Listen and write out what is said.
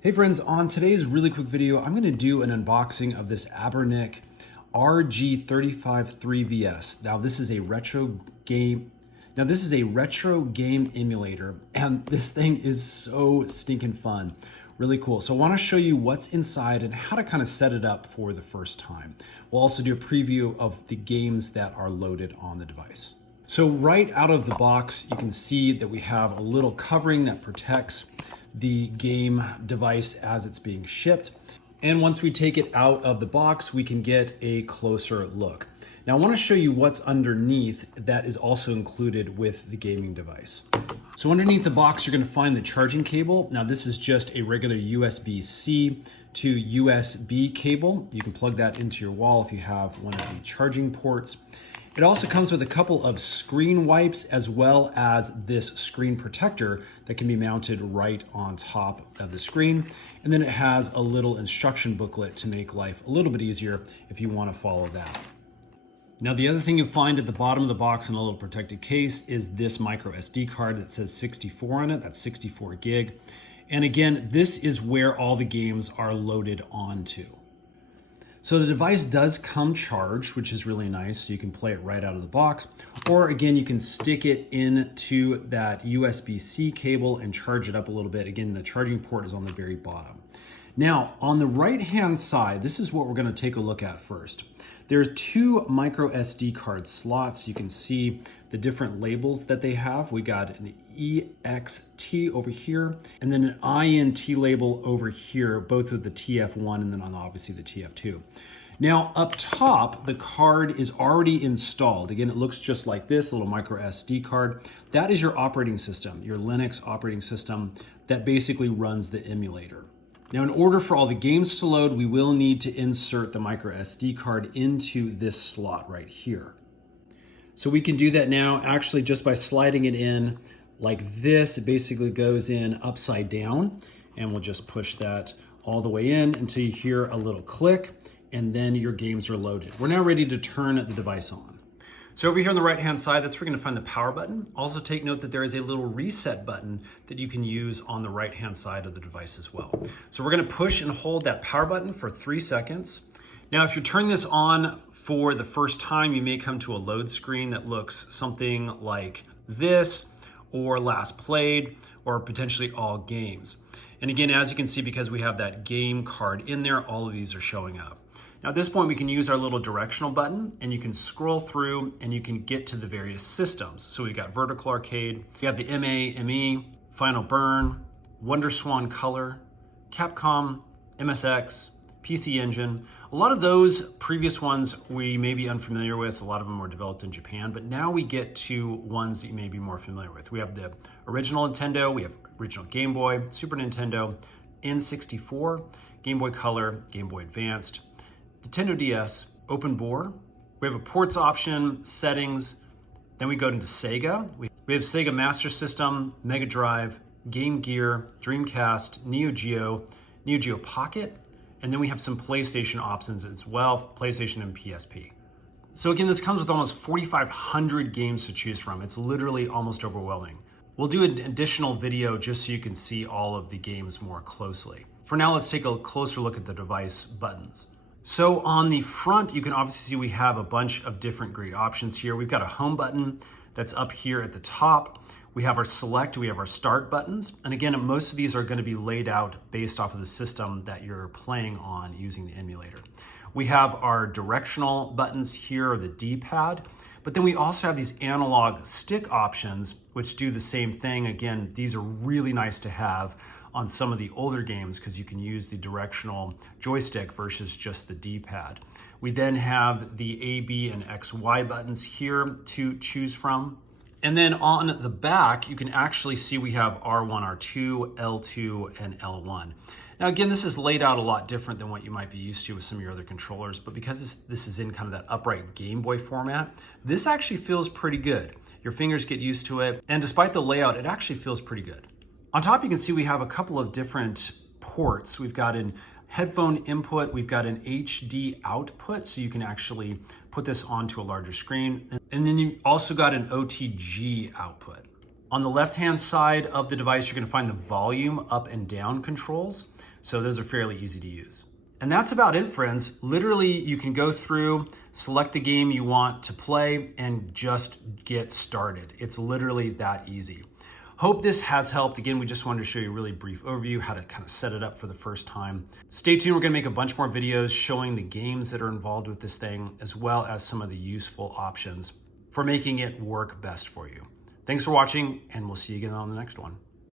Hey friends, on today's really quick video, I'm gonna do an unboxing of this Anbernic RG353VS. Now this is a retro game emulator, and this thing is so stinking fun. Really cool. So I wanna show you what's inside and how to kind of set it up for the first time. We'll also do a preview of the games that are loaded on the device. So right out of the box, you can see that we have a little covering that protects the game device as it's being shipped. And once we take it out of the box, we can get a closer look. Now I want to show you what's underneath that is also included with the gaming device. So underneath the box, you're going to find the charging cable. Now this is just a regular USB-C to USB cable. You can plug that into your wall if you have one of the charging ports. It also comes with a couple of screen wipes as well as this screen protector that can be mounted right on top of the screen. And then it has a little instruction booklet to make life a little bit easier if you want to follow that. Now the other thing you'll find at the bottom of the box in a little protected case is this micro SD card that says 64 on it. That's 64 gig. And again, this is where all the games are loaded onto. So the device does come charged, which is really nice. So you can play it right out of the box. Or again, you can stick it into that USB-C cable and charge it up a little bit. Again, the charging port is on the very bottom. Now, on the right-hand side, this is what we're gonna take a look at first. There are two micro SD card slots. You can see the different labels that they have. We got an EXT over here, and then an INT label over here, both with the TF1 and then on obviously the TF2. Now up top, the card is already installed. Again, it looks just like this, a little micro SD card. That is your operating system, your Linux operating system that basically runs the emulator. Now, in order for all the games to load, we will need to insert the micro SD card into this slot right here. So we can do that now actually just by sliding it in like this. It basically goes in upside down, and we'll just push that all the way in until you hear a little click, and then your games are loaded. We're now ready to turn the device on. So over here on the right-hand side, that's where you're gonna find the power button. Also take note that there is a little reset button that you can use on the right-hand side of the device as well. So we're gonna push and hold that power button for 3 seconds. Now, if you turn this on for the first time, you may come to a load screen that looks something like this, or last played, or potentially all games. And again, as you can see, because we have that game card in there, all of these are showing up. Now at this point, we can use our little directional button, and you can scroll through and you can get to the various systems. So we've got Vertical Arcade, we have the MA, ME, Final Burn, WonderSwan Color, Capcom, MSX, PC Engine. A lot of those previous ones we may be unfamiliar with. A lot of them were developed in Japan, but now we get to ones that you may be more familiar with. We have the original Nintendo, we have original Game Boy, Super Nintendo, N64, Game Boy Color, Game Boy Advanced, Nintendo DS, open bore. We have a ports option, settings. Then we go into Sega. We have Sega Master System, Mega Drive, Game Gear, Dreamcast, Neo Geo, Neo Geo Pocket, and then we have some PlayStation options as well, PlayStation and PSP. So again, this comes with almost 4,500 games to choose from. It's literally almost overwhelming. We'll do an additional video just so you can see all of the games more closely. For now, let's take a closer look at the device buttons. So on the front, you can obviously see we have a bunch of different great options here. We've got a home button that's up here at the top. We have our select, we have our start buttons. And again, most of these are gonna be laid out based off of the system that you're playing on using the emulator. We have our directional buttons here, or the D-pad, but then we also have these analog stick options, which do the same thing. Again, these are really nice to have on some of the older games because you can use the directional joystick versus just the D-pad. We then have the A, B, and X, Y buttons here to choose from. And then on the back, you can actually see we have R1, R2, L2, and L1. Now again, this is laid out a lot different than what you might be used to with some of your other controllers, but because this is in kind of that upright Game Boy format, this actually feels pretty good. Your fingers get used to it, and despite the layout, it actually feels pretty good. On top, you can see we have a couple of different ports. We've got an headphone input, we've got an HD output, so you can actually put this onto a larger screen. And then you also got an OTG output. On the left-hand side of the device, you're gonna find the volume up and down controls. So those are fairly easy to use. And that's about it, friends. Literally, you can go through, select the game you want to play, and just get started. It's literally that easy. Hope this has helped. Again, we just wanted to show you a really brief overview, how to kind of set it up for the first time. Stay tuned, we're gonna make a bunch more videos showing the games that are involved with this thing, as well as some of the useful options for making it work best for you. Thanks for watching, and we'll see you again on the next one.